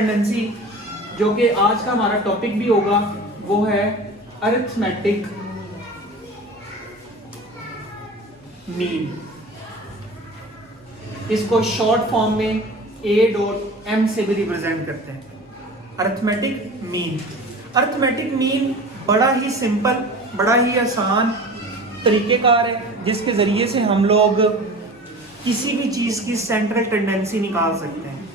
Tendency जो कि आज का हमारा टॉपिक भी होगा वो है अरिथमेटिक मीन। इसको शॉर्ट फॉर्म में A.M से भी रिप्रेजेंट करते हैं। अरिथमेटिक मीन, अरिथमेटिक मीन बड़ा ही सिंपल, बड़ा ही आसान तरीकेकार है जिसके जरिए से हम लोग किसी भी चीज की सेंट्रल टेंडेंसी निकाल सकते हैं।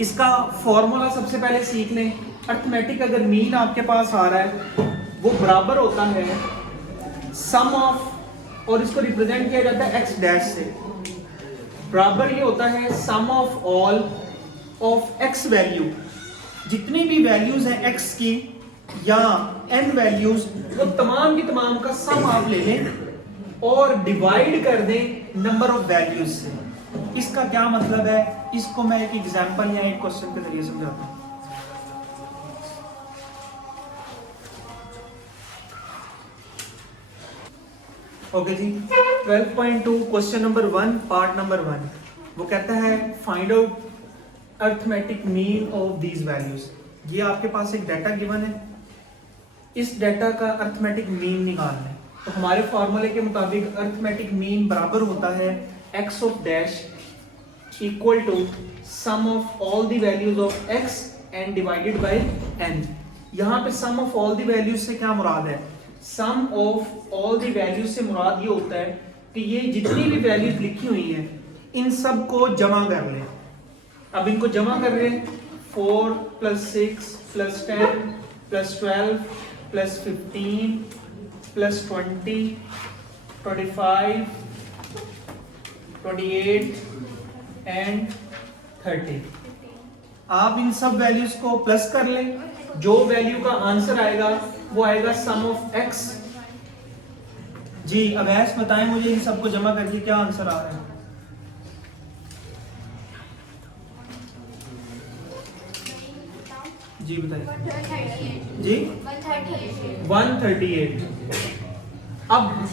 इसका फॉर्मूला सबसे पहले सीख लें। अरिथमेटिक अगर मीन आपके पास आ रहा है वो बराबर होता है सम ऑफ, और इसको रिप्रेजेंट किया जाता है x डैश से। बराबर ये होता है sum of all of x value, जितनी भी वैल्यूज हैं x की या n वैल्यूज, वो तमाम की तमाम का सम आप ले लें और डिवाइड कर दें नंबर ऑफ वैल्यूज से। इसका क्या मतलब है, इसको मैं एक एग्जांपल या एक क्वेश्चन के जरिए समझाता हूं। ओके जी, 12.2 क्वेश्चन नंबर 1 पार्ट नंबर 1 वो कहता है find out arithmetic mean of these values. ये आपके पास एक डाटा गिवन है, इस डाटा का अरिथमेटिक मीन निकालना है। तो हमारे फॉर्मूले के मुताबिक अरिथमेटिक मीन बराबर होता है x of dash equal to sum of all the values of x and divided by n। यहाँ पे sum of all the values से क्या मुराद है, sum of all the values से मुराद ये होता है कि ये जितनी भी वैल्यूज लिखी हुई हैं इन सब को जमा कर लें। अब इनको जमा कर रहे हैं 4 + 6 + 10 + 12 + 15 + 20 25 28 एंड 30। आप इन सब वैल्यूज को प्लस कर लें, जो वैल्यू का आंसर आएगा वो आएगा सम ऑफ x। जी अवैस बताएं मुझे इन सबको जमा करके क्या आंसर आ रहा है। जी बताइए। जी 138। अब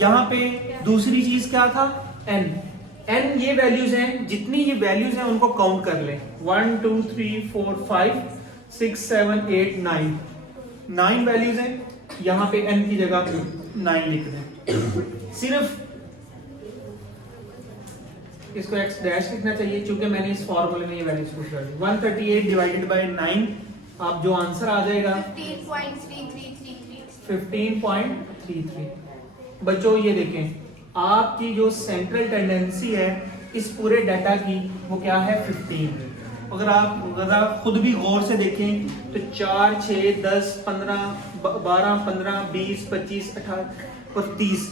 यहां पे दूसरी चीज क्या था, n ये वैल्यूज हैं, जितनी ये वैल्यूज हैं उनको काउंट कर लें। 1 2 3 4 5 6 7 8 9 वैल्यूज हैं, यहां पे n की जगह 9 लिख दें। सिर्फ इसको x डैश लिखना चाहिए क्योंकि मैंने इस फॉर्मूले में ये वैल्यूज पुट कर दी। 138 डिवाइडेड बाय 9, आप जो आंसर आ जाएगा 15.33। बच्चों ये देखें, आपकी जो सेंट्रल टेंडेंसी है इस पूरे डाटा की वो क्या है 15। अगर आप खुद भी गौर से देखें तो 4 6 10 15 12 15 20 25 28 और 30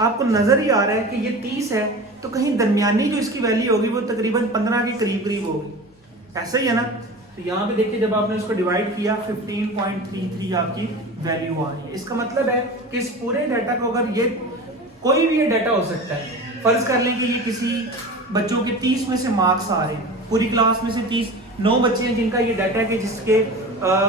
आपको नजर ही आ रहा है कि ये 30 है, तो कहीं दरमियानी जो इसकी वैल्यू होगी वो तकरीबन 15 के करीब करीब होगी। ऐसा ही है ना। तो यहाँ पे देखिए जब आपने उसको डिवाइड किया 15.33 आपकी वैल्यू आ रही है। इसका मतलब है कि इस पूरे डाटा को, अगर ये कोई भी ये डाटा हो सकता है, फर्ज कर लें कि ये किसी बच्चों के 30 में से मार्क्स आ रहे हैं, पूरी क्लास में से 9 बच्चे हैं जिनका ये डाटा है कि जिसके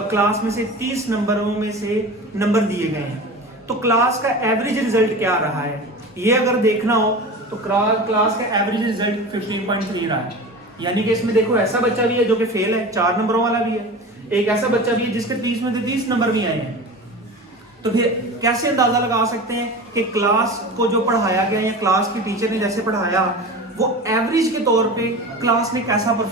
क्लास में से 30 नंबरों में से नंबर दिए गए हैं, तो क्लास का एवरेज रिजल्ट क्या रहा है ये अगर देखना हो तो क्लास का एवरेज रिजल्ट 15.3 रहा है। यानी कि इसमें देखो ऐसा बच्चा भी है जो कि फेल है, 4 नंबरों वाला भी है, एक ऐसा बच्चा भी है जिसके 30 में से 30 नंबर भी आए हैं। तो फिर कैसे अंदाजा लगा सकते हैं कि क्लास को जो पढ़ाया गया या क्लास की टीचर ने जैसे पढ़ाया वो एवरेज के तौर पे क्लास ने कैसा परफॉर्म